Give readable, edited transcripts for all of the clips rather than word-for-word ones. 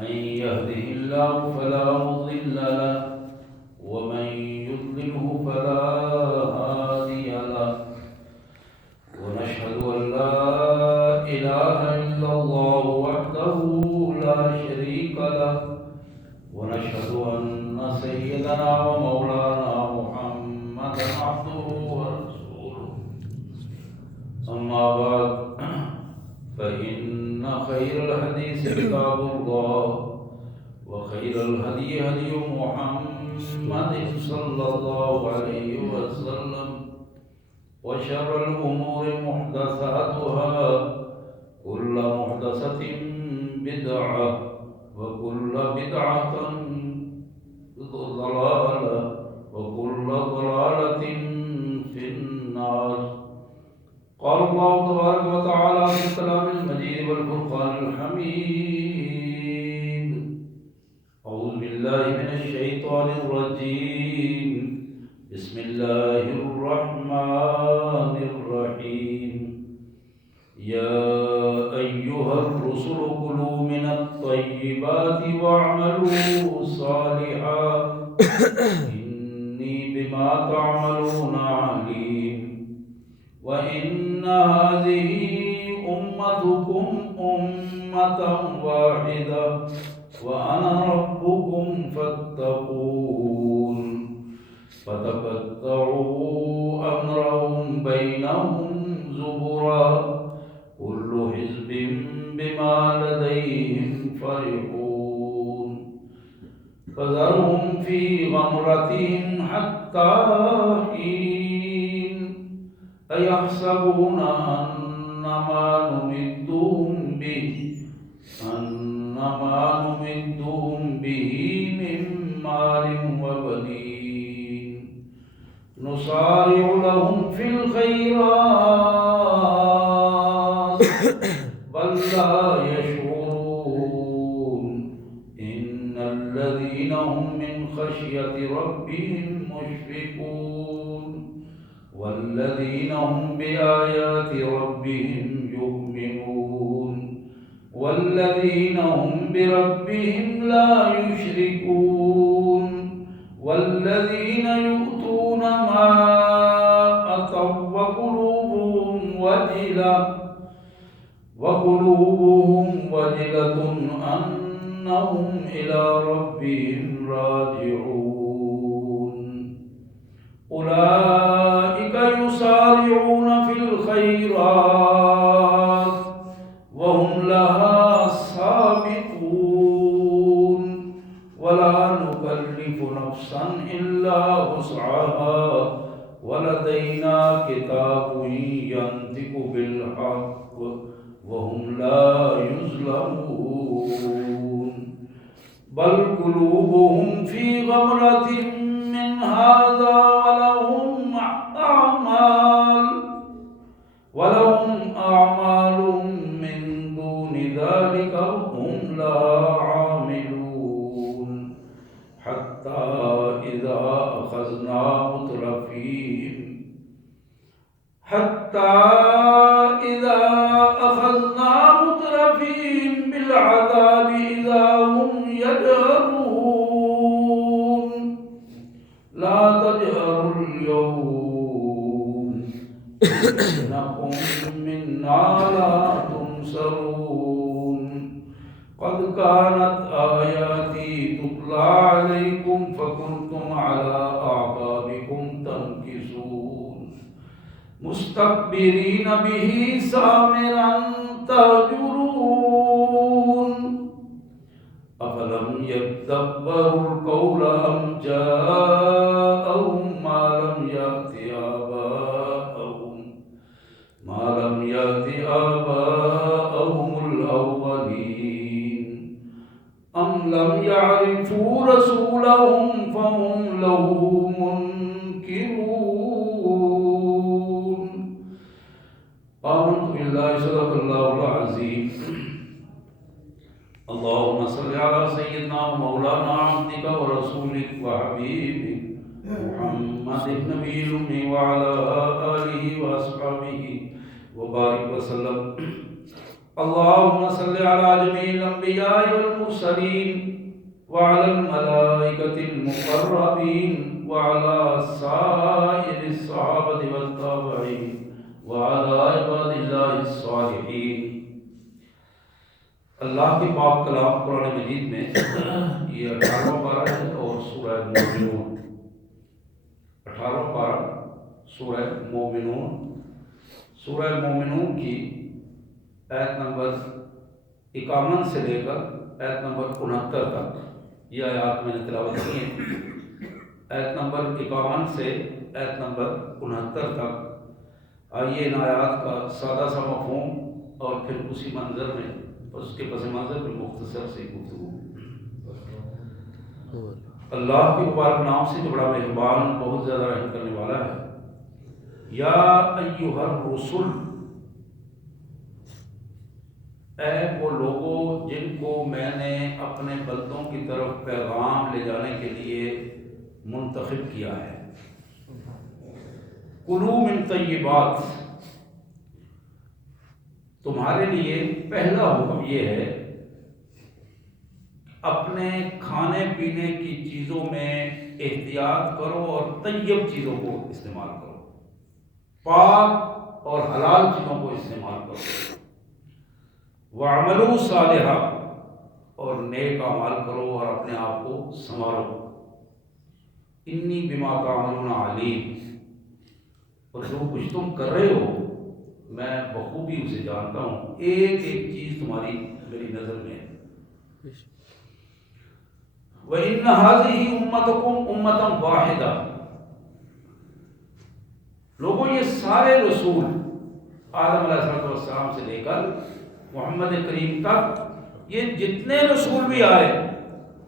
من يهده الله فلا مضل له ومن يضلله فلا هادي له ونشهد أن لا إله إلا الله وحده لا شريك له ونشهد أن سيدنا ومولانا محمدا عبده ورسوله أما بعد فإن خير الحديث كتاب الله وخير الهدي هدي محمد صلى الله عليه وسلم وشر الأمور محدثاتها كل محدثة بدعة وكل بدعة ضلالة وكل ضلالة في النار. قال الله تبارك وتعالى في الكلام المجيد والفرقان الحميد: أعوذ بالله من الشيطان الرجيم. بسم الله الرحمن الرحيم. يا أيها الرسل كلوا من الطيبات واعملوا صالحا إني بما تعملون عليم. وإن هذه أمتكم أمة واحدة وأنا ربكم فاتقون. فتقطعوا أمرهم بينهم زبرا كل حزب بما لديهم فرحون. فذرهم في غمرتهم حتى حين أيحسبون أنما نمدهم به من مال وبنين نسارع لهم في الخيرات بل لا يشعرون. إن الذين هم من خشية ربهم مشفقون والذين هم بآيات ربهم يؤمنون والذين هم بربهم لا يشركون والذين يؤتون ما أتوا وقلوبهم وجلة أنهم إلى ربهم راجعون. أولئك يسارعون في الخيرات وهم لها سابقون ولا نكلف نفسا إلا وسعها ولدينا كتاب ينطق بالحق وهم لا يظلمون. بل قلوبهم في غمرة من هذا ولهم أعمال من دون ذلك هم لا عاملون. حتى إذا أخذنا مترفيهم بالعذاب إذا هم يجهرون. لا تجهروا اليوم إنكم منا لا تنصرون. قد كانت آياتي تتلى عليكم فكنتم على أعقابكم تنكصون مستكبرين به سامرا تهجرون. أفلم يدبروا القول أم جاءهم ما لم يأت آباءهم الأولين أم لم يعرفوا رسولهم فهم له منكرون. آمنت بالله صدق الله العظيم. اللهم صل على سيدنا ومولانا عبدك ورسولك وحبيبك محمد النبي الأمي وعلى آله وأصحابه وبارك وسلم. اللهم صل على جميع الأنبياء والمرسلين وعلى الملائكة المقربين وعلى سائر الصحابة والتابعين وعلى عباد الله الصالحين۔ اللہ کے پاک کلام قرآن مجید میں یہ 18واں پارہ ہے اور سورہ مومنون، 18واں پارہ سورہ مومنون، سورہ مومنون کی آیت نمبر 51 سے لے کر آیت نمبر 69 تک یہ آیات میں نے تلاوت کی ہیں۔ آیت نمبر 51 سے آیت نمبر 69 تک آئیے ان آیات کا سادہ سا مفہوم اور پھر اسی منظر میں اس کے پس منظر میں مختصر سے گفتگو۔ اللہ کے مبارک نام سے جو بڑا مہربان، بہت زیادہ رحم کرنے والا ہے۔ یا ایھا الرسل، اے وہ لوگوں جن کو میں نے اپنے بندوں کی طرف پیغام لے جانے کے لیے منتخب کیا ہے، کلوا من طیبات، تمہارے لیے پہلا حکم یہ ہے اپنے کھانے پینے کی چیزوں میں احتیاط کرو اور طیب چیزوں کو استعمال کرو، پاک اور حلال چیزوں کو استعمال کرو۔ وَاعْمَلُوا صَالِحًا، اور نیک اعمال کرو اور اپنے آپ کو سنوارو۔ انی بما تعملون علیم، اور جو کچھ تم کر رہے ہو میں بخوبی اسے جانتا ہوں، ایک ایک چیز تمہاری میری نظر میں ہے۔ وَإِنَّ هَذِهِ أُمَّتُكُمْ أُمَّةً وَاحِدَةً، لوگوں یہ سارے رسول آدم علیہ السلام سے لے کر محمد کریم تک یہ جتنے رسول بھی آئے،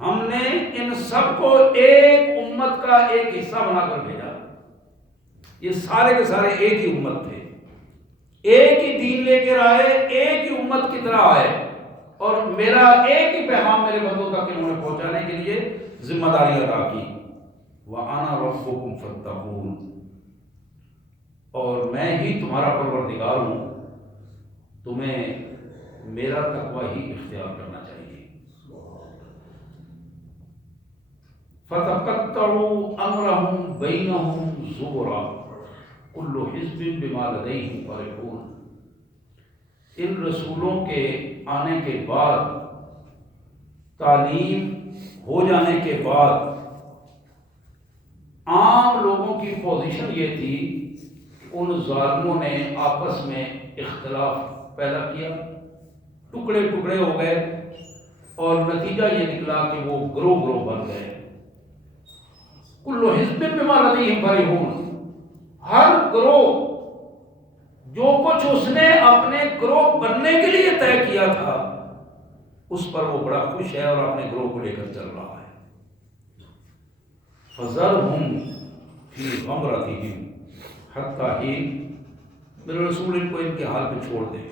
ہم نے ان سب کو ایک امت کا ایک حصہ بنا کر بھیجا۔ یہ سارے کے سارے ایک ہی امت تھے، ایک ہی دین لے کر آئے، ایک ہی امت کی طرح آئے، اور میرا ایک ہی پیغام میرے بندوں تک انہوں نے پہنچانے کے لیے ذمہ داری ادا کی۔ وَأَنَا رَبُّكُمْ فَاتَّقُونِ، اور میں ہی تمہارا پروردگار ہوں، تمہیں میرا تقوی ہی اختیار کرنا چاہیے۔ فَتَقَطَّعُوا أَمْرَهُمْ بَيْنَهُمْ زُبُرًا كُلُّ حِزْبٍ بِمَا لَدَيْهِمْ فَرِحُونَ، ان رسولوں کے آنے کے بعد، تعلیم ہو جانے کے بعد، عام لوگوں کی پوزیشن یہ تھی کہ ان ظالموں نے آپس میں اختلاف پیدا کیا، ٹکڑے ٹکڑے ہو گئے، اور نتیجہ یہ نکلا کہ وہ گروہ گروہ بن گئے۔ کل حزب بما لدیہم فرحون، ہر گروہ جو کچھ اس نے اپنے گروہ بننے کے لیے طے کیا تھا اس پر وہ بڑا خوش ہے اور اپنے گروہ کو لے کر چل رہا ہے۔ فذرہم فی غمرتہم حتی حین، میرے رسول ان کو ان کے حال پہ چھوڑ دے۔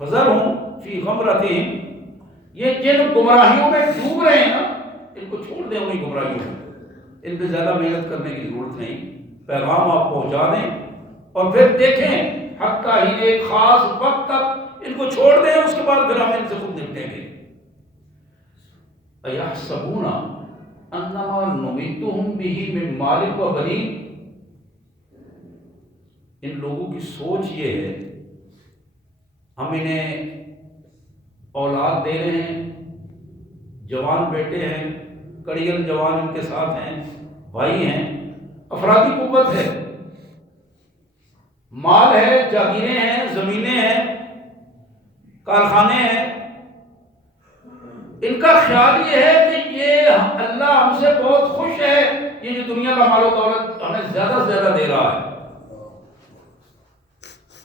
فذرہم فی غمرتہم، یہ جن گمراہیوں میں ڈوب رہے ہیں نا، ان کو چھوڑ دیں انہیں گمراہیوں میں، ان پہ زیادہ محنت کرنے کی ضرورت نہیں، پیغام آپ پہنچا دیں اور پھر دیکھیں حتیٰ ہی ایک خاص وقت تک ان کو چھوڑ دیں، اس کے بعد پھر ہم ان سے خود نپٹیں گے۔ اَيَحْسَبُونَ أَنَّمَا نُمِدُّهُم بِهِ مِن مَالٍ وَبَنِينَ، ان لوگوں کی سوچ یہ ہے ہم انہیں اولاد دے رہے ہیں، جوان بیٹے ہیں، کڑیل جوان ان کے ساتھ ہیں، بھائی ہیں، افرادی قوت ہے، مال ہے، جاگیریں ہیں، زمینیں ہیں، کارخانے ہیں، ان کا خیال یہ ہے کہ یہ اللہ ہم سے بہت خوش ہے، یہ جو دنیا کا مال و دولت ہمیں زیادہ سے زیادہ دے رہا ہے۔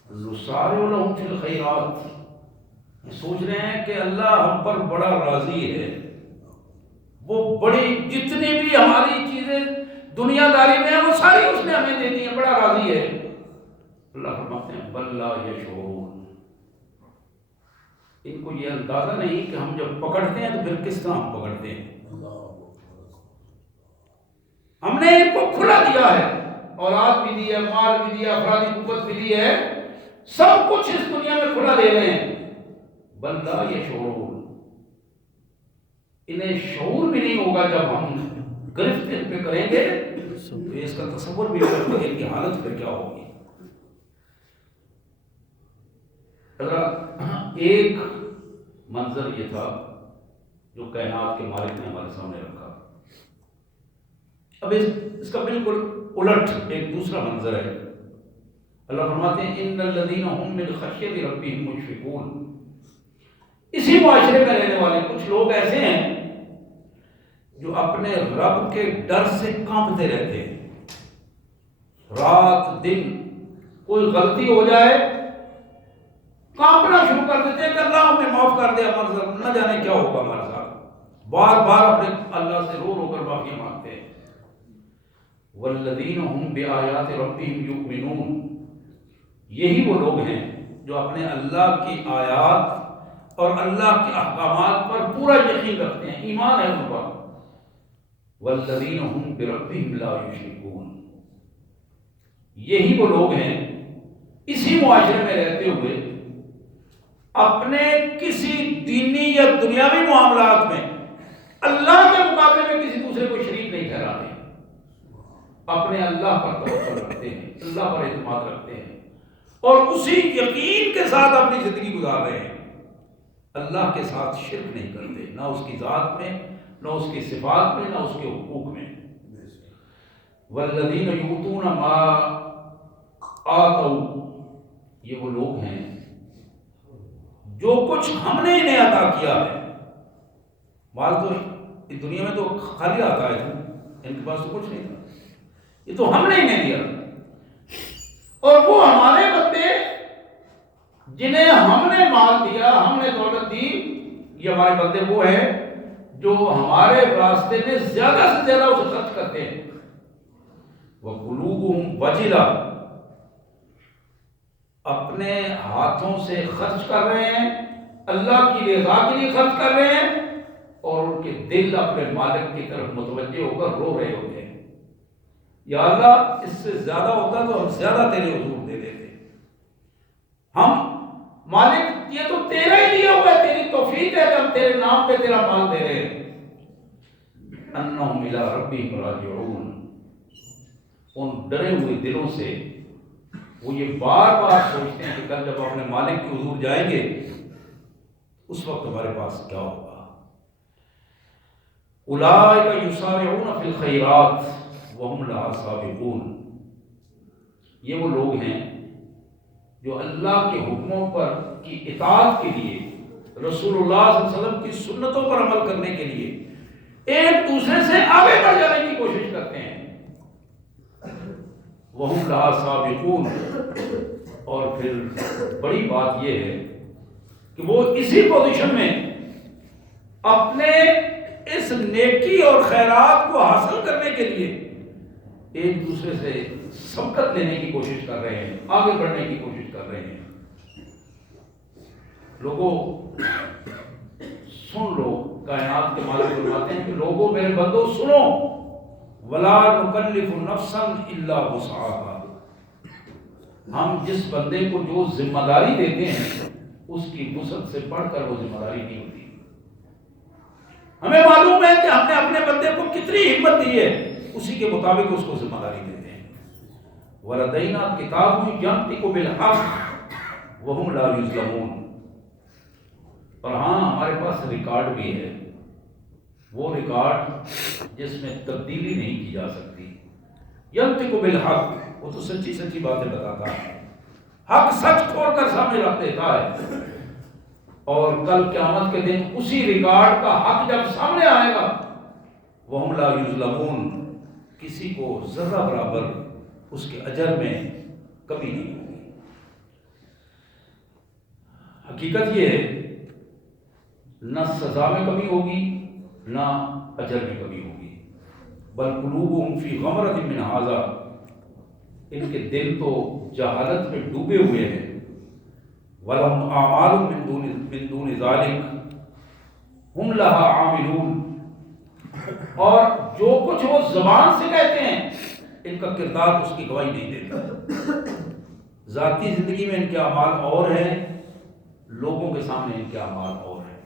نُسَارِعُ لَهُمْ فِي الْخَيْرَاتِ، سوچ رہے ہیں کہ اللہ ہم پر بڑا راضی ہے، وہ بڑی جتنی بھی ہماری چیزیں دنیا داری میں ہیں وہ ساری اس نے ہمیں دے دی ہیں، بڑا راضی ہے۔ اللہ فرماتے ہیں بل لا یشعرون، ان کو یہ اندازہ نہیں کہ ہم جب پکڑتے ہیں تو پھر کس طرح ہم پکڑتے ہیں۔ ہم نے ان کو کھلا دیا ہے، اولاد بھی دی ہے، مال بھی دیا، افرادی قوت بھی دی ہے، سب کچھ اس دنیا میں کھلا دے رہے ہیں، بندہ یہ شعور، انہیں شعور بھی نہیں ہوگا جب ہم گرفت ان پہ کریں گے تو اس کا تصور بھی نہیں کریں گے ان کی حالت پھر کیا ہوگی۔ ایک منظر یہ تھا جو کائنات کے مالک نے ہمارے سامنے رکھا۔ اب اس کا بالکل الٹ ایک دوسرا منظر ہے۔ اللہ فرماتے ہیں ان الذین هم من خشیۃ ربهم مشفقون۔ اسی معاشرے میں رہنے والے کچھ لوگ ایسے ہیں جو اپنے رب کے ڈر سے کانپتے رہتے ہیں، رات دن کوئی غلطی ہو جائے کانپنا شروع کر دیتے ہیں کہ اللہ ہمیں معاف کر دے، ہمارے ساتھ نہ جانے کیا ہوگا ہمارے ساتھ، بار بار اپنے اللہ سے رو رو کر معافی مانگتے ہیں۔ والذین هم بآیات ربهم یؤمنون، یہی وہ لوگ ہیں جو اپنے اللہ کی آیات اور اللہ کے احکامات پر پورا یقین رکھتے ہیں، ایمان ہے ان پر۔ والذین هم بربهم لا یشرکون، یہی وہ لوگ ہیں اسی معاشرے میں رہتے ہوئے اپنے کسی دینی یا دنیاوی معاملات میں اللہ کے مقابلے میں کسی دوسرے کو شریک نہیں ٹھہراتے، اپنے اللہ پر توکل رکھتے ہیں، اللہ پر اعتماد رکھتے ہیں اور اسی یقین کے ساتھ اپنی زندگی گزار رہے ہیں۔ اللہ کے ساتھ شرک نہیں کرتے، نہ اس کی ذات میں، نہ اس کی صفات میں، نہ اس کے حقوق میں۔ والذین یؤتون ما آتوا، یہ وہ لوگ ہیں جو کچھ ہم نے انہیں عطا کیا ہے، مال تو اس دنیا میں تو خالی آتا ہے، ان کے پاس تو کچھ نہیں تھا، یہ تو ہم نے انہیں دیا، اور وہ ہمارے بندے جنہیں ہم نے مال دیا، ہم نے دولت دی، یہ ہمارے بندے وہ ہیں جو ہمارے راستے میں زیادہ سے زیادہ اسے خرچ کرتے ہیں۔ وَقُلُوبُهُمْ وَجِلَةٌ، اپنے ہاتھوں سے خرچ کر رہے ہیں، اللہ کی رضا کے لیے خرچ کر رہے ہیں، اور ان کے دل اپنے مالک کی طرف متوجہ ہو کر رو رہے ہوتے ہیں، یا اللہ اس سے زیادہ ہوتا تو ہم زیادہ تیرے حضور دے دیتے، ہم مالک یہ تو تیرا ہی دیا ہوا ہے، تیری توفیق ہے کہ ہم تیرے نام پہ تیرا مال دے رہے ہیں۔ انہم الی ربہم راجعون، ان ڈرے ہوئے دلوں سے وہ یہ بار بار سوچتے ہیں کہ کل جب اپنے مالک کے حضور جائیں گے اس وقت ہمارے پاس کیا ہوگا۔ اولئک یسارعون فی الخیرات وہم لہا سابقون، یہ وہ لوگ ہیں جو اللہ کے حکموں پر کی اطاعت کے لیے، رسول اللہ صلی اللہ علیہ وسلم کی سنتوں پر عمل کرنے کے لیے ایک دوسرے سے آگے بڑھ جانے کی کوشش کرتے ہیں۔ وہم لہا سابقون، اور پھر بڑی بات یہ ہے کہ وہ اسی پوزیشن میں اپنے اس نیکی اور خیرات کو حاصل کرنے کے لیے ایک دوسرے سے سبقت لینے کی کوشش کر رہے ہیں، آگے بڑھنے کی کوشش کر رہے ہیں۔ لوگوں سن لو، کائنات کے مالک فرماتے ہیں کہ لوگوں میرے بندو سنو، ولا نکلف نفسا الا وسعها، ہم جس بندے کو جو ذمہ داری دیتے ہیں اس کی وسعت سے بڑھ کر وہ ذمہ داری نہیں ہوتی۔ ہمیں معلوم ہے کہ ہم نے اپنے بندے کو کتنی ہمت دی ہے، اسی کے مطابق اس کو ذمہ داری دیتے ہیں۔ وَلَدَيْنَا كِتَابٌ يَنطِقُ بِالْحَقِّ وَهُمْ لَا يُظْلَمُونَ، اور ہاں ہمارے پاس ریکارڈ بھی ہے، وہ ریکارڈ جس میں تبدیلی نہیں کی جا سکتی۔ يَنطِقُ بِالْحَقِّ، وہ تو سچی سچی باتیں بتاتا ہے، حق سچ کھول کر سامنے رکھ دیتا ہے، اور کل قیامت کے دن اسی ریکارڈ کا حق جب سامنے آئے گا، وَهُمْ لَا يُظْلَمُونَ، کسی کو ذرہ برابر اس کے اجر میں کمی نہیں ہوگی۔ حقیقت یہ ہے نہ سزا میں کمی ہوگی نہ اجر میں کمی ہوگی، بل قلوبہم فی غمرۃ من ھذا، ان کے دل تو جہالت میں ڈوبے ہوئے ہیں۔ وَلَهُمْ أَعْمَالٌ مِّن دُونِ ذَلِكَ هُمْ لَهَا عَامِلُونَ، اور جو کچھ وہ زبان سے کہتے ہیں ان کا کردار اس کی گواہی نہیں دیتا۔ ذاتی زندگی میں ان کے اعمال اور ہیں، لوگوں کے سامنے ان کے اعمال اور ہیں۔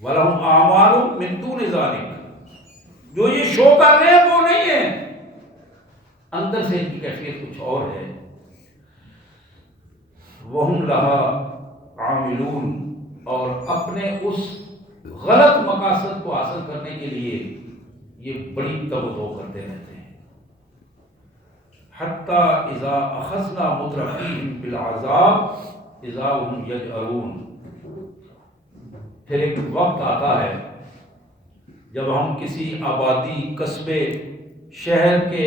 وَلَهُمْ أَعْمَالٌ مِّن دُونِ ذَلِكَ، جو یہ شو کر رہے ہیں وہ نہیں ہے، اندر سے ان کی کیفیت کچھ اور ہے۔ وَهُمْ لَهَا عَامِلُونَ، اور اپنے اس غلط مقاصد کو حاصل کرنے کے لیے یہ بڑی توجہ کرتے رہتے ہیں۔ حَتَّى إِذَا أَخَذْنَا مُتْرَفِيهِمْ بِالْعَذَابِ إِذَا هُمْ يَجْأَرُونَ، پھر ایک وقت آتا ہے جب ہم کسی آبادی، قصبے، شہر کے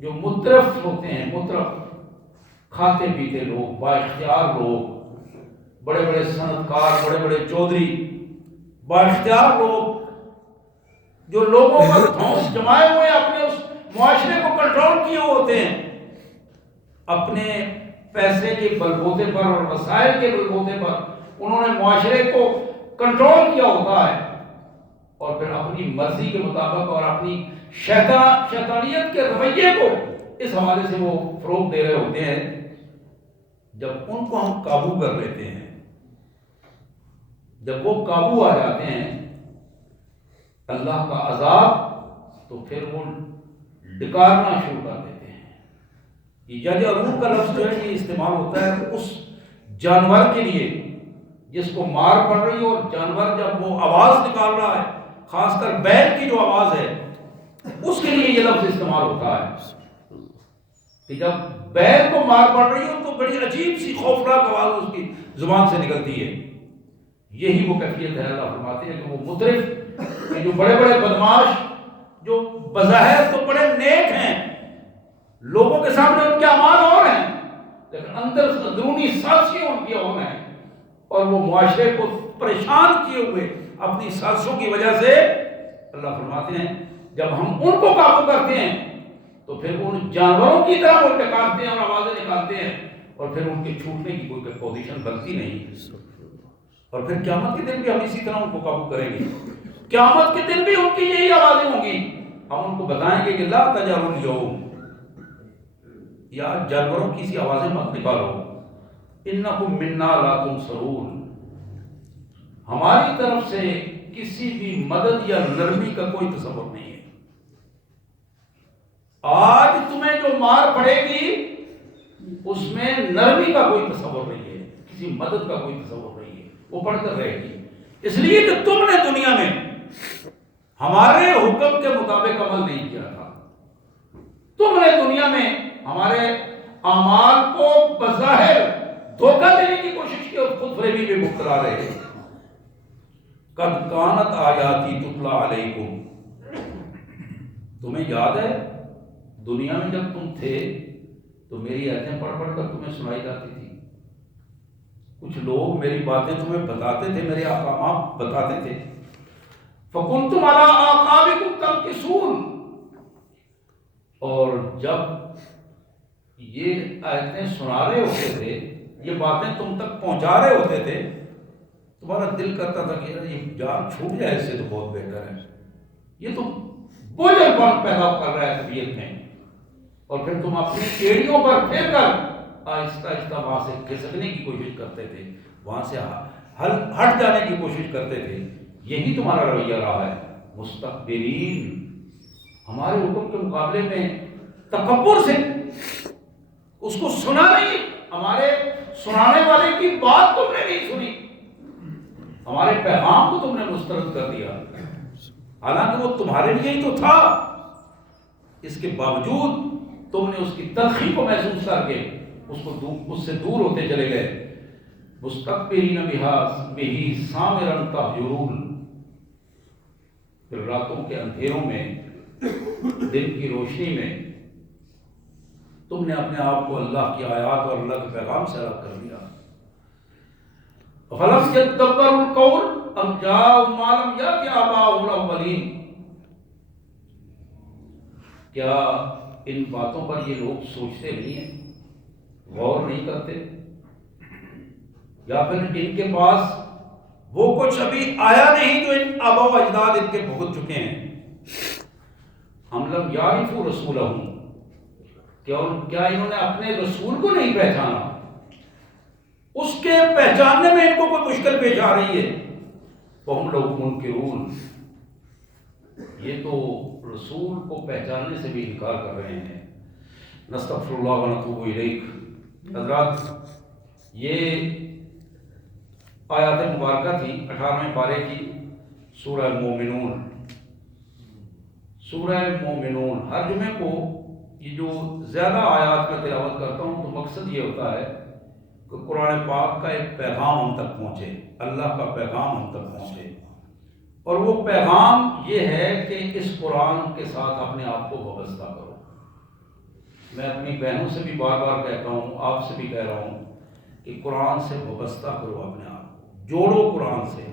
جو مترف ہوتے ہیں، مترف کھاتے پیتے لوگ، با اختیار لوگ، بڑے بڑے صنعتکار، بڑے بڑے چودھری، با اختیار لوگ جو لوگوں پر دھونس جمائے ہوئے اپنے اس معاشرے کو کنٹرول کیے ہوتے ہیں، اپنے پیسے کے بلبوتے پر اور وسائل کے بلبوتے پر انہوں نے معاشرے کو کنٹرول کیا ہوتا ہے، اور پھر اپنی مرضی کے مطابق اور اپنی شیطانیت کے رویے کو اس حوالے سے وہ فروغ دے رہے ہوتے ہیں۔ جب ان کو ہم قابو کر لیتے ہیں، جب وہ قابو آ جاتے ہیں اللہ کا عذاب، تو پھر وہ ڈکارنا شروع کر دیتے ہیں۔ یہ یجعلون کا لفظ جو ہے یہ استعمال ہوتا ہے اس جانور کے لیے جس کو مار پڑ رہی ہے، اور جانور جب وہ آواز نکال رہا ہے، خاص کر بیل کی جو آواز ہے اس کے لیے یہ لفظ استعمال ہوتا ہے کہ جب بیل کو مار پڑ رہی ہو تو بڑی عجیب سی خوفناک آواز اس کی زبان سے نکلتی ہے۔ یہی وہ کیفیت ہے، اللہ فرماتے ہیں کہ وہ مطرف جو بڑے بڑے بدماش، جو بظاہر تو بڑے نیک ہیں، لوگوں کے سامنے ان کے اعمال اور ہیں، لیکن اندر اندرونی سازشیں ان کی اور ہیں، اور وہ معاشرے کو پریشان کیے ہوئے اپنی سازشوں کی وجہ سے، اللہ فرماتے ہیں جب ہم ان کو قابو کرتے ہیں تو پھر ان جانوروں کی طرح وہ ڈکارتے ہیں اور آوازیں نکالتے ہیں، اور پھر ان کے چھوٹنے کی کوئی پوزیشن بنتی نہیں۔ اور پھر قیامت کے دن بھی ہم اسی طرح ان کو قابو کریں گے، قیامت کے دن بھی ان کی یہی آوازیں ہوں گی، ہم ان کو بتائیں گے کہ لا تجاروا اليوم، یا جانوروں کی سی آوازیں مت نکالو، انکم منا لا تنصرون، ہماری طرف سے کسی بھی مدد یا نرمی کا کوئی تصور نہیں ہے۔ آج تمہیں جو مار پڑے گی اس میں نرمی کا کوئی تصور نہیں ہے، کسی مدد کا کوئی تصور نہیں ہے، وہ پڑھ کر رہے گی، اس لیے کہ تم نے دنیا میں ہمارے حکم کے مطابق عمل نہیں کیا تھا، تم نے دنیا میں ہمارے اعمال کو بظاہر دھوکہ دینے کی کوشش کی اور خود فریبی میں مبتلا رہے۔ قد کانت آیاتی تتلی علیکم، تمہیں یاد ہے دنیا میں جب تم تھے تو میری آیتیں پڑھ پڑھ کر تمہیں سنائی جاتی تھی، کچھ لوگ میری باتیں تمہیں بتاتے تھے، میرے احکامات بتاتے تھے، فکنتم علی اعقابکم تنکصون، اور جب یہ آیتیں سنا رہے ہوتے تھے، یہ باتیں تم تک پہنچا رہے ہوتے تھے، تمہارا دل کرتا تھا کہ یہ جان چھوٹ جائے اس سے تو بہت بہتر ہے، یہ تو بوجھل پن پیدا کر رہا ہے طبیعت میں، اور پھر تم اپنی ایڑیوں پر پھر کر آہستہ آہستہ وہاں سے کھسکنے کی کوشش کرتے تھے، وہاں سے ہٹ جانے کی کوشش کرتے تھے۔ یہی تمہارا رویہ رہا ہے، مستكبرین، ہمارے حکم کے مقابلے میں تکبر سے، اس کو سنا نہیں، ہمارے سنانے والے کی بات تم نے نہیں سنی، ہمارے پیغام کو تم نے مسترد کر دیا، حالانکہ وہ تمہارے لیے ہی تو تھا، اس کے باوجود تم نے اس کی تلخی کو محسوس کر کے اس سے دور ہوتے چلے گئے۔ مستکبرین بہ سامرا تہجرون، پھر راتوں کے اندھیروں میں، دن کی روشنی میں تم نے اپنے آپ کو اللہ کی آیات اور اللہ کے پیغام سے الگ کر دیا۔ فَلَمْ يَدَّبَّرُوا الْقَوْلَ أَمْ جَاءَهُم مَّا لَمْ يَأْتِ آبَاءُهُمُ الْأَوَّلِينَ، کیا ان باتوں پر یہ لوگ سوچتے نہیں ہیں، غور نہیں کرتے، یا پھر ان کے پاس وہ کچھ ابھی آیا نہیں جو ان آبا و اجداد ان کے بھگت چکے ہیں۔ ہم لم یعرفوا رسولہم، کیا انہوں نے اپنے رسول کو نہیں پہچانا؟ اس کے پہچاننے میں ان کو کوئی مشکل پیش آ رہی ہے؟ وہ ہم لوگ منکرون، یہ تو رسول کو پہچاننے سے بھی انکار کر رہے ہیں۔ نستغفر اللہ و نتوب الیہ۔ حضرات، یہ آیات مبارکہ تھی 18ویں پارے کی سورہ مومنون۔ سورہ مومنون ہر جمعے کو یہ جو زیادہ آیات میں تلاوت کرتا ہوں تو مقصد یہ ہوتا ہے کہ قرآن پاک کا ایک پیغام ہم تک پہنچے، اللہ کا پیغام ہم تک پہنچے، اور وہ پیغام یہ ہے کہ اس قرآن کے ساتھ اپنے آپ کو وابستہ کرو۔ میں اپنی بہنوں سے بھی بار بار کہتا ہوں، آپ سے بھی کہہ رہا ہوں کہ قرآن سے وابستہ کرو اپنے آپ کو، جوڑو قرآن سے۔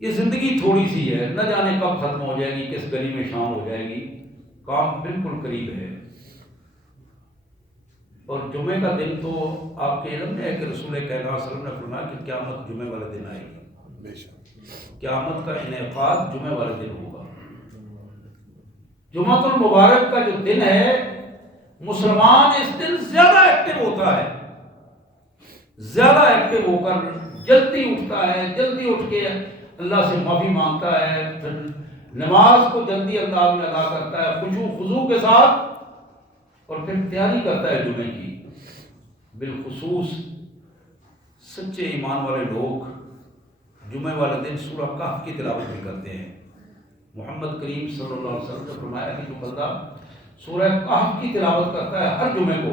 یہ زندگی تھوڑی سی ہے، نہ جانے کب ختم ہو جائے گی، کس گلی میں شام ہو جائے گی، کام بالکل قریب ہے۔ اور جمعے کا دن تو آپ کے علم میں ہے کہ رسول کائنات صلی اللہ علیہ وسلم نے فرمایا کہ قیامت جمعے والے دن آئے گی، قیامت کا انعقاد جمعے والے دن ہوگا۔ جمعہ المبارک کا جو دن ہے، مسلمان اس دن زیادہ ایکٹیو ہوتا ہے، زیادہ ایکٹیو ہو کر جلدی اٹھتا ہے، جلدی اٹھ کے اللہ سے معافی مانگتا ہے، پھر نماز کو جلدی انداز میں ادا کرتا ہے خشوع خضوع کے ساتھ، اور پھر تیاری کرتا ہے جمعے کی۔ بالخصوص سچے ایمان والے لوگ جمعے والے دن سورہ کہف کی تلاوت بھی کرتے ہیں۔ محمد کریم صلی اللہ علیہ وسلم نے فرمایا کہ جو بندہ سورہ کہف کی تلاوت کرتا ہے ہر جمعے کو،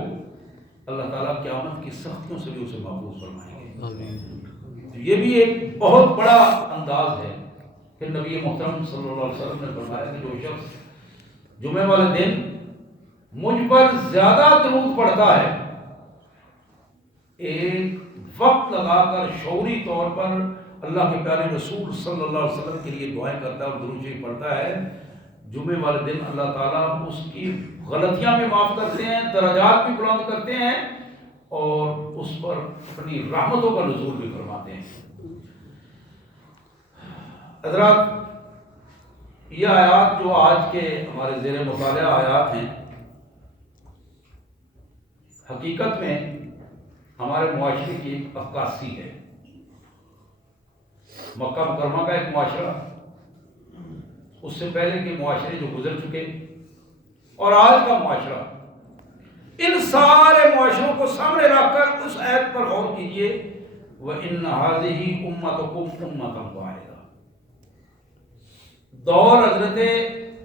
اللہ تعالیٰ قیامت کی سختیوں سے بھی اسے محفوظ فرمائیں گے۔ یہ بھی ایک بہت بڑا انداز ہے۔ پھر نبی محترم صلی اللہ علیہ وسلم نے فرمایا کہ جو شخص جمعے والے دن مجھ پر زیادہ درود پڑھتا ہے، ایک وقت لگا کر شعوری طور پر اللہ کے پیارے رسول صلی اللہ علیہ وسلم کے لیے دعائیں کرتا ہے اور درود شریف پڑھتا ہے، جمعے والے دن اللہ تعالیٰ اس کی غلطیاں بھی معاف کرتے ہیں، درجات بھی بلند کرتے ہیں، اور اس پر اپنی رحمتوں کا نزول بھی فرماتے ہیں۔ حضرات، یہ آیات جو آج کے ہمارے زیر مطالعہ آیات ہیں، حقیقت میں ہمارے معاشرے کی ایک عکاسی ہے۔ مکہ مکرمہ کا ایک معاشرہ، اس سے پہلے کے معاشرے جو گزر چکے، اور آج کا معاشرہ، ان سارے معاشروں کو سامنے رکھ کر اس آیت پر غور کیجئے، وَإِنَّ هَذِهِ أُمَّتُكُمْ أُمَّةً وَاحِدَةً۔ دور حضرت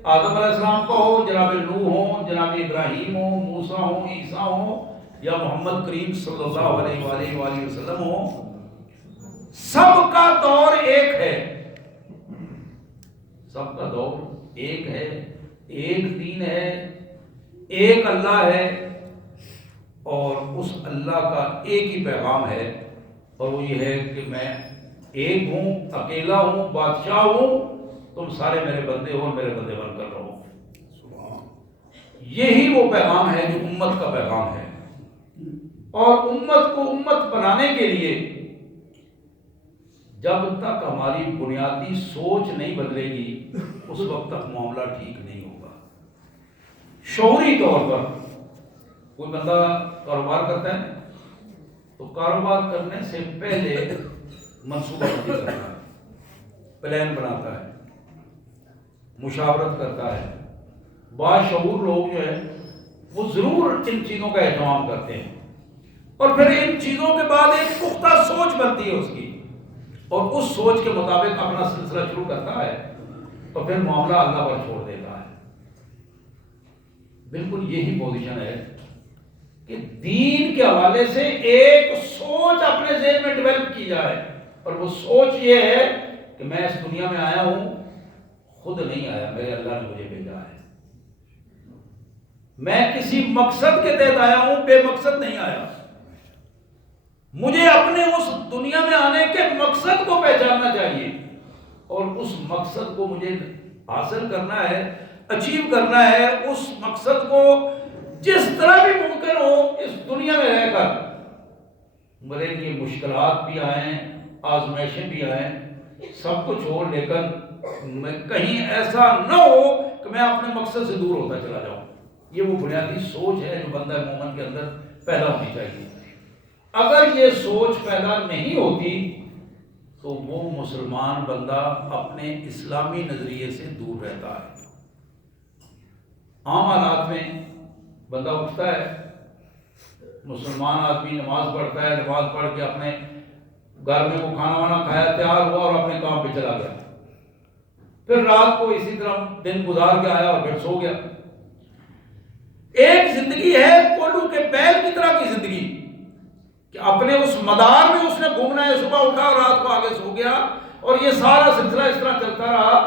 آدم علیہ السلام کا ہو، جناب نوح ہو، جناب ابراہیم ہو، موسیٰ ہو، عیسیٰ ہو، یا محمد کریم صلی اللہ علیہ وآلہ وسلم ہو، سب کا دور ایک ہے، سب کا دور ایک ہے، ایک دین ہے، ایک اللہ ہے، اور اس اللہ کا ایک ہی پیغام ہے، اور وہ یہ ہے کہ میں ایک ہوں، اکیلا ہوں، بادشاہ ہوں، تم سارے میرے بندے ہو اور میرے بندے بن کر رہو۔ یہی وہ پیغام ہے جو امت کا پیغام ہے، اور امت کو امت بنانے کے لیے جب تک ہماری بنیادی سوچ نہیں بدلے گی، اس وقت تک معاملہ ٹھیک نہیں ہوگا۔ شعوری طور پر کوئی بندہ کاروبار کرتا ہے تو کاروبار کرنے سے پہلے منصوبہ بندی کرتا ہے، پلان بناتا ہے، مشاورت کرتا ہے۔ باشعور لوگ جو ہے وہ ضرور ان چیزوں کا اہتمام کرتے ہیں، اور پھر ان چیزوں کے بعد ایک پختہ سوچ بنتی ہے اس کی، اور اس سوچ کے مطابق اپنا سلسلہ شروع کرتا ہے، اور پھر معاملہ اللہ پر چھوڑ دیتا ہے۔ بالکل یہی پوزیشن ہے کہ دین کے حوالے سے ایک سوچ اپنے ذہن میں ڈیولپ کی جائے، اور وہ سوچ یہ ہے کہ میں اس دنیا میں آیا ہوں، خود نہیں آیا، میرے اللہ نے مجھے بھیجا ہے۔ میں کسی مقصد کے تحت آیا ہوں، بے مقصد نہیں آیا۔ مجھے اپنے اس دنیا میں آنے کے مقصد کو پہچاننا چاہیے، اور اس مقصد کو مجھے حاصل کرنا ہے، اچیو کرنا ہے۔ اس مقصد کو جس طرح بھی ممکن ہو اس دنیا میں رہ کر، میرے لیے مشکلات بھی آئیں، آزمائشیں بھی آئیں، سب کچھ ہو، لیکن کہیں ایسا نہ ہو کہ میں اپنے مقصد سے دور ہوتا چلا جاؤں۔ یہ وہ بنیادی سوچ ہے جو بندہ مومن کے اندر پیدا ہونی چاہیے. اگر یہ سوچ پیدا نہیں ہوتی تو وہ مسلمان بندہ اپنے اسلامی نظریے سے دور رہتا ہے. عام حالات میں بندہ اٹھتا ہے، مسلمان آدمی نماز پڑھتا ہے، نماز پڑھ کے اپنے گھر میں وہ کھانا وانا کھایا، تیار ہوا اور اپنے کام پہ چلا گیا. پھر رات کو اسی طرح دن گزار کے آیا اور پھر سو گیا. ایک زندگی ہے کولو کے بیل کی طرح کی زندگی کہ اپنے اس مدار میں اس نے گھومنا ہے، صبح اٹھا اور رات کو آگے سو گیا، اور یہ سارا سلسلہ اس طرح چلتا رہا.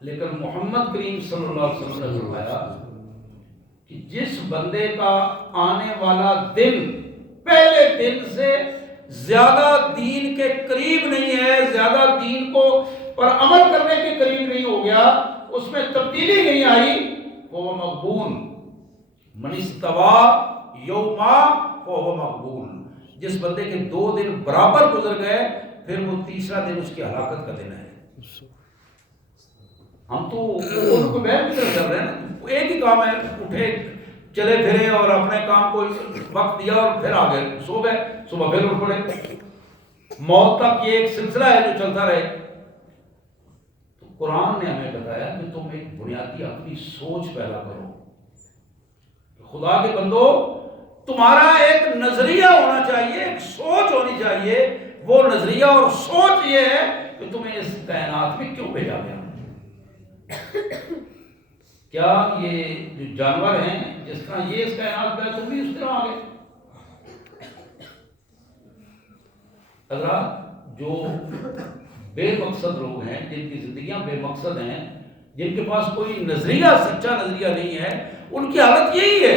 لیکن محمد کریم صلی اللہ علیہ وسلم نے فرمایا کہ جس بندے کا آنے والا دن پہلے دن سے زیادہ دین کے قریب نہیں ہے، زیادہ دین کو پر عمل کرنے کے قریب نہیں ہو گیا، اس میں تبدیلی نہیں آئی، وہ مقبول. من استوى یوما فهو مقبول. جس بندے کے 2 دن برابر گزر گئے پھر وہ تیسرا دن اس کی ہلاکت کا دن ہے. ہم تو ان کو بیٹھ کی طرح چل رہے ہیں نا، ایک ہی کام ہے، اٹھے چلے پھرے اور اپنے کام کو وقت دیا اور پھر آ گئے، سو گئے، صبح پھر اٹھ پڑے. موت تک یہ ایک سلسلہ ہے جو چلتا رہے. تو قرآن نے ہمیں بتایا کہ تم ایک بنیادی اپنی سوچ پیدا کرو. خدا کے بندو، تمہارا ایک نظریہ ہونا چاہیے، ایک سوچ ہونی چاہیے. وہ نظریہ اور سوچ یہ ہے کہ تمہیں اس کائنات میں کیوں بھیجا گیا. کیا یہ جو جانور ہیں جس طرح یہ اس کائنات میں، تم بھی اس طرح آگے. حضرات، جو بے مقصد لوگ ہیں، جن کی زندگیاں بے مقصد ہیں، جن کے پاس کوئی نظریہ، سچا نظریہ نہیں ہے، ان کی حالت یہی ہے.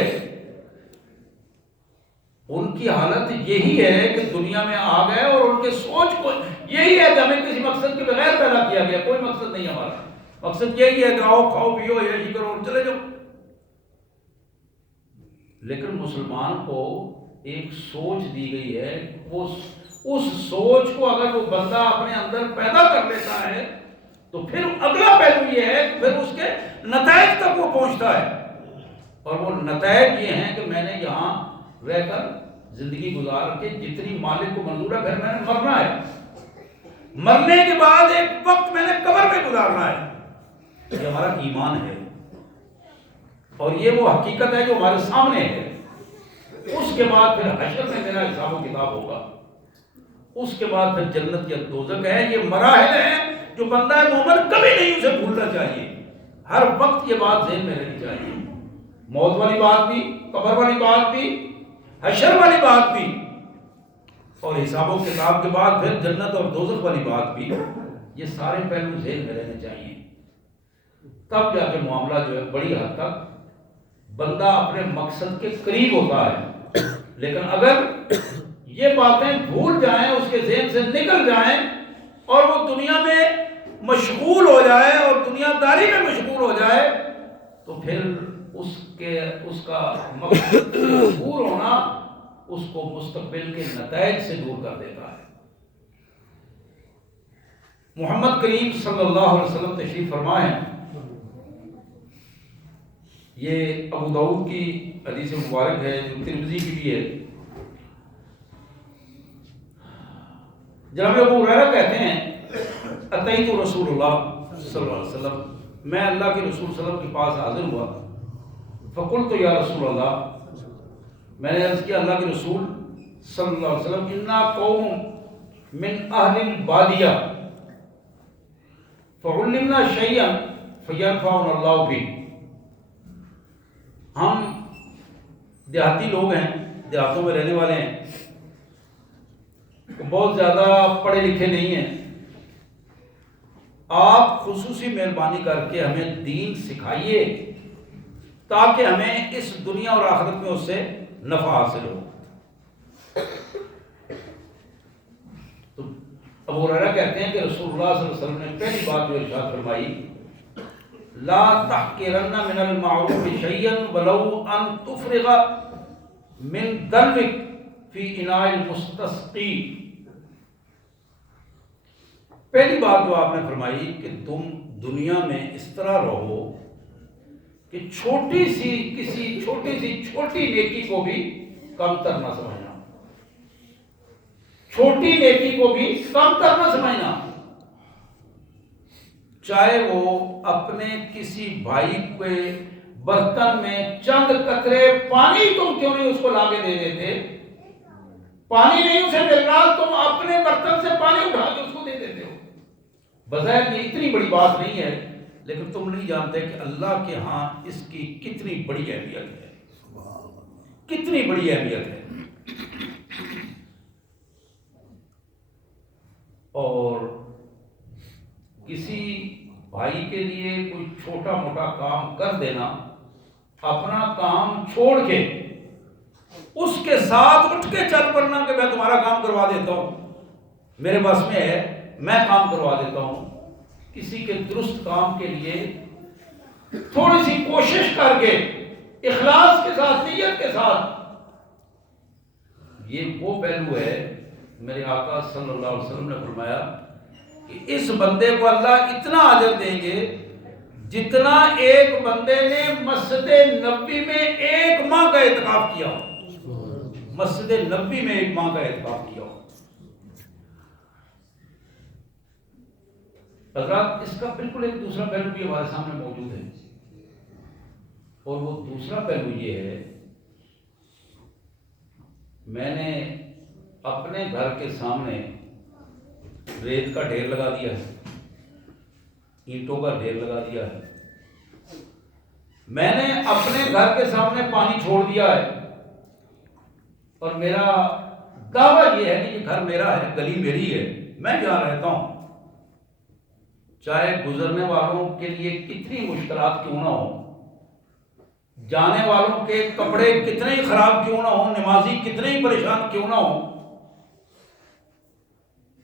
ان کی حالت یہی ہے کہ دنیا میں آ گئے اور ان کے سوچ کو یہی ہے کہ ہمیں کسی مقصد کے بغیر پیدا کیا گیا. کوئی مقصد نہیں ہمارا، مقصد یہی ہے کہ آؤ کھاؤ پیو یہ کرو اور چلے جاؤ. لیکن مسلمان کو ایک سوچ دی گئی ہے، اس سوچ کو اگر وہ بندہ اپنے اندر پیدا کر لیتا ہے تو پھر اگلا پہلو یہ ہے کہ پھر اس کے نتائج تک وہ پہنچتا ہے. اور وہ نتائج یہ ہیں کہ میں نے یہاں رہ کر زندگی گزار کے جتنی مالک کو منظور ہے پھر میں نے مرنا ہے. مرنے کے بعد ایک وقت میں نے قبر میں گزارنا ہے. یہ ہمارا ایمان ہے اور یہ وہ حقیقت ہے جو ہمارے سامنے ہے. اس کے بعد پھر حشر میں میرا حساب و کتاب ہوگا. اس کے بعد پھر جنت یا دوزخ ہے. یہ مراحل ہیں جو بندہ مومن کبھی نہیں اسے بھولنا چاہیے. ہر وقت یہ بات ذہن میں رہنی چاہیے. موت والی بات بھی، قبر والی بات بھی، حشر والی بات بھی، اور حساب و کتاب کے بعد پھر جنت اور دوزخ والی بات بھی. یہ سارے پہلو ذہن میں رہنے چاہیے. تب جا کے معاملہ جو ہے بڑی حد تک بندہ اپنے مقصد کے قریب ہوتا ہے. لیکن اگر یہ باتیں بھول جائیں، اس کے ذہن سے نکل جائیں اور وہ دنیا میں مشغول ہو جائے اور دنیا داری میں مشغول ہو جائے تو پھر اس کا مقصد سے دور ہونا اس کو مستقبل کے نتائج سے دور کر دیتا ہے. محمد کریم صلی اللہ علیہ وسلم تشریف فرمائے. یہ ابو داؤد کی حدیث مبارک ہے جو ترمذی کی بھی ہے. جناب ابو ہریرہ کہتے ہیں اتیت رسول اللہ صلی اللہ علیہ وسلم، میں اللہ کے رسول صلی اللہ علیہ وسلم کے پاس حاضر ہوا. فقلت یا رسول اللہ، میں نے عرض کیا اللہ کے رسول صلی اللہ علیہ وسلم، انا قوم من اہل البادیہ فعلمنا شیئا فینفعنا اللہ بھی. ہم دیہاتی لوگ ہیں، دیہاتوں میں رہنے والے ہیں، بہت زیادہ پڑھے لکھے نہیں ہیں. آپ خصوصی مہربانی کر کے ہمیں دین سکھائیے تاکہ ہمیں اس دنیا اور آخرت میں اس سے نفع حاصل ہو. تو ابو ہریرہ کہتے ہیں کہ رسول اللہ صلی اللہ علیہ وسلم نے پہلی بات جو ارشاد فرمائی، لا تحقرن من المعروف شيئا ولو ان تفرغ من دلوك في اناء المستسقي. پہلی بات جو آپ نے فرمائی کہ تم دنیا میں اس طرح رہو کہ کسی چھوٹی نیکی کو بھی کم تر نہ سمجھنا، چھوٹی نیکی کو بھی کم تر نہ سمجھنا، چاہے وہ اپنے کسی بھائی کے برتن میں چند قطرے پانی تم کیوں نہیں اس کو لا کے دے دیتے، پانی نہیں اسے مل رہا، تم اپنے برتن سے پانی اٹھا کے اس کو دے دیتے ہو۔ بظاہر یہ اتنی بڑی بات نہیں ہے، لیکن تم نہیں جانتے کہ اللہ کے ہاں اس کی کتنی بڑی اہمیت ہے، کتنی بڑی اہمیت ہے۔ اور کسی بھائی کے لیے کوئی چھوٹا موٹا کام کر دینا، اپنا کام چھوڑ کے اس کے ساتھ اٹھ کے چل پڑنا کہ میں تمہارا کام کروا دیتا ہوں، میرے بس میں ہے، میں کام کروا دیتا ہوں۔ کسی کے درست کام کے لیے تھوڑی سی کوشش کر کے اخلاص کے ساتھ، نیت کے ساتھ، یہ وہ پہلو ہے۔ میرے آقا صلی اللہ علیہ وسلم نے فرمایا کہ اس بندے کو اللہ اتنا اجر دیں گے جتنا ایک بندے نے مسجد نبوی میں 1 ماہ کا اعتکاف کیا ہو، مسجد نبوی میں 1 ماہ کا اعتکاف کیا ہو۔ حضرات، اس کا بالکل ایک دوسرا پہلو بھی ہمارے سامنے موجود ہے، اور وہ دوسرا پہلو یہ ہے، میں نے اپنے گھر کے سامنے ریت کا ڈھیر لگا دیا ہے، اینٹوں کا ڈھیر لگا دیا ہے، میں نے اپنے گھر کے سامنے پانی چھوڑ دیا ہے، اور میرا دعویٰ یہ ہے کہ یہ گھر میرا ہے، گلی میری ہے، میں جہاں رہتا ہوں، چاہے گزرنے والوں کے لیے کتنی مشکلات کیوں نہ ہو، جانے والوں کے کپڑے کتنے ہی خراب کیوں نہ ہو، نمازی کتنے ہی پریشان کیوں نہ ہو،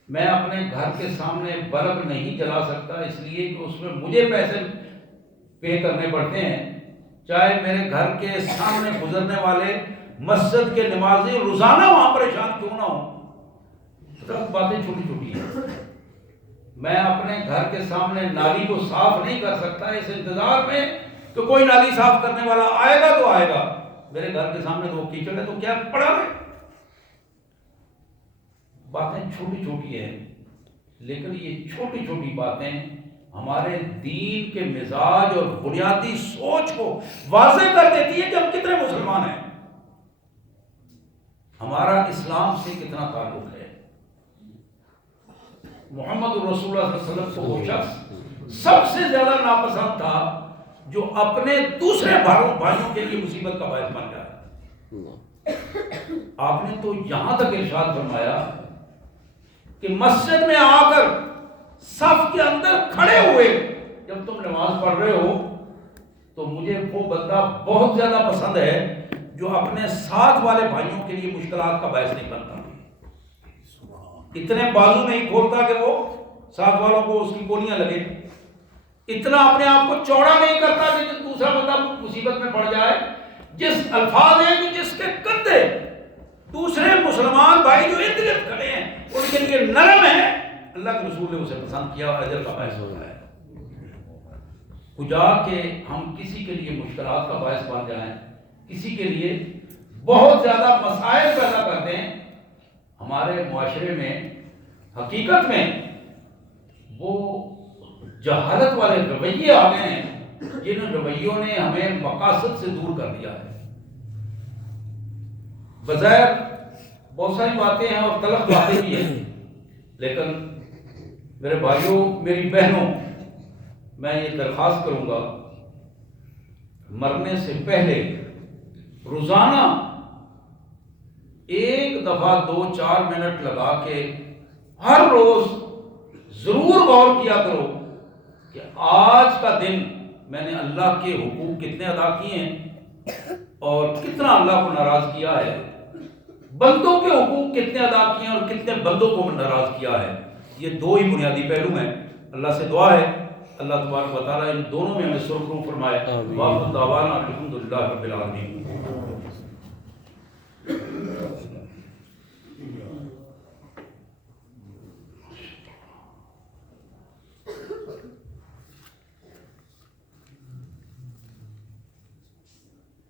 میں اپنے گھر کے سامنے بلب نہیں جلا سکتا، اس لیے کہ اس میں مجھے پیسے پے کرنے پڑتے ہیں۔ چاہے میرے گھر کے سامنے گزرنے والے مسجد کے نمازی روزانہ وہاں پریشان کیوں نہ ہو، باتیں چھوٹی چھوٹی ہیں۔ میں اپنے گھر کے سامنے نالی کو صاف نہیں کر سکتا اس انتظار میں کہ کوئی نالی صاف کرنے والا آئے گا تو آئے گا، میرے گھر کے سامنے تو کیچڑ ہے تو کیا پڑا ہے۔ باتیں چھوٹی چھوٹی ہیں، لیکن یہ چھوٹی چھوٹی باتیں ہمارے دین کے مزاج اور بنیادی سوچ کو واضح کر دیتی ہے کہ ہم کتنے مسلمان ہیں، ہمارا اسلام سے کتنا تعلق ہے۔ محمد رسول اللہ صلی اللہ علیہ وسلم کو وہ شخص سب سے زیادہ ناپسند تھا جو اپنے دوسرے بھائیوں کے لیے مصیبت کا باعث بن جائے۔ آپ نے تو یہاں تک ارشاد فرمایا کہ مسجد میں آ کر صف کے اندر کھڑے ہوئے جب تم نماز پڑھ رہے ہو تو مجھے وہ بندہ بہت زیادہ پسند ہے جو اپنے ساتھ والے بھائیوں کے لیے مشکلات کا باعث نہیں بنتا، اتنے بازو نہیں کھولتا کہ وہ ساتھ والوں کو اس کی گولیاں لگے، اتنا اپنے آپ کو چوڑا نہیں کرتا کہ دوسرا بندہ مصیبت میں پڑ جائے، جس الفاظ ہیں کہ جس کے کندھے دوسرے مسلمان بھائی جو ارد گرد کھڑے ہیں ان کے لیے نرم ہے، اللہ کے رسول نے اسے پسند کیا اور اجر کا باعث ہوتا ہے۔ کجا کہ ہم کسی کے لیے مشکلات کا باعث بن جائیں، کسی کے لیے بہت زیادہ مسائل پیدا کر دیں، ہمارے معاشرے میں حقیقت میں وہ جہالت والے رویے آ گئے ہیں جن رویوں نے ہمیں مقاصد سے دور کر دیا ہے۔ بظاہر بہت ساری باتیں ہیں اور تلخ باتیں بھی ہیں، لیکن میرے بھائیوں، میری بہنوں، میں یہ درخواست کروں گا مرنے سے پہلے روزانہ 1 دفعہ 2-4 منٹ لگا کے ہر روز ضرور غور کیا کرو کہ آج کا دن میں نے اللہ کے حقوق کتنے ادا کیے ہیں اور کتنا اللہ کو ناراض کیا ہے، بندوں کے حقوق کتنے ادا کیے ہیں اور کتنے بندوں کو ناراض کیا ہے۔ یہ 2 ہی بنیادی پہلو ہیں۔ اللہ سے دعا ہے اللہ تبارک و تعالیٰ ان دونوں میں ہمیں سرخرو فرمائے۔ واخر دعوانا الحمدللہ رب العالمین۔